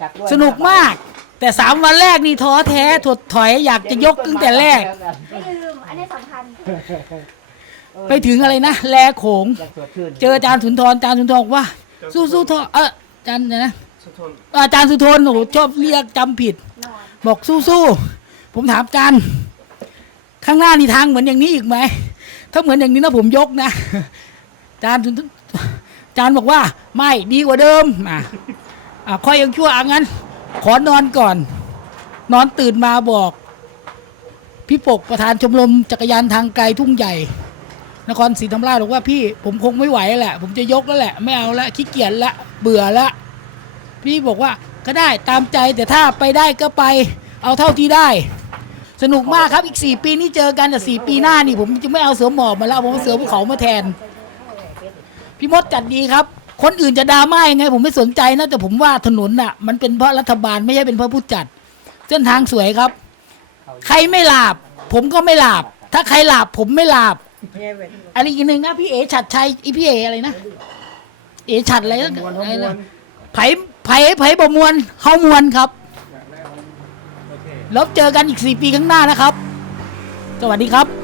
จัดด้วยสนุกมาก แต่สามวันแรกนี่ท้อแท้ถดถอยอยากจะยกตั้งแต่แรก ไม่ลืม อันนี้สำคัญ ไปถึงอะไรนะแลโขงอยากสดชื่นเจออาจารย์สุนทรอาจารย์สุนทรบอกว่า สู้สู้ทอเอออาจารย์นะสุทนอาจารย์สุทนโอ้โหชอบเรียกจำผิด นอน บอกสู้สู้ผมถามอาจารย์ข้างหน้านี่ทางเหมือนอย่างนี้อีกไหม ถ้าเหมือนอย่างนี้นะผมยกนะอาจารย์สุนทรอาจารย์บอกว่า ไม่ดีกว่าเดิมอะ อะค่อยยังชั่วอะงั้น ขอนอนก่อน นอนตื่นมาบอก พี่ปกประธานชมรมจักรยานทางไกลทุ่งใหญ่ นครศรีธรรมราชบอกว่าพี่ผมคงไม่ไหวแล้วแหละ ผมจะยกแล้วแหละ ไม่เอาละขี้เกียจละเบื่อละพี่บอกว่าก็ได้ตามใจแต่ถ้าไปได้ก็ไป เอาเท่าที่ได้ สนุกมากครับอีกสี่ปีนี้เจอกันแต่สี่ปีหน้านี่ผมจะไม่เอาเสือหมอบมาแล้วผมเอาเสือภูเขามาแทน พี่มดจัดดีครับ คนอื่นจะดราม่ายังไง ผมไม่สนใจนะ แต่ผมว่าถนนน่ะ มันเป็นเพราะรัฐบาลไม่ใช่เป็นเพราะผู้จัด เส้นทางสวยครับ ใครไม่หลาบ ผมก็ไม่หลาบ ถ้าใครหลาบ ผมไม่หลาบอะไรอีกหนึ่งนะพี่เอฉัดชัยอีพี่เออะไรนะเอฉัดอะไรนะอะไรนะไผ่ไผ่ไผ่ประมวลเฮามวลครับโอเคแล้วเจอกันอีกสี่ปีข้างหน้านะครับ สวัสดีครับ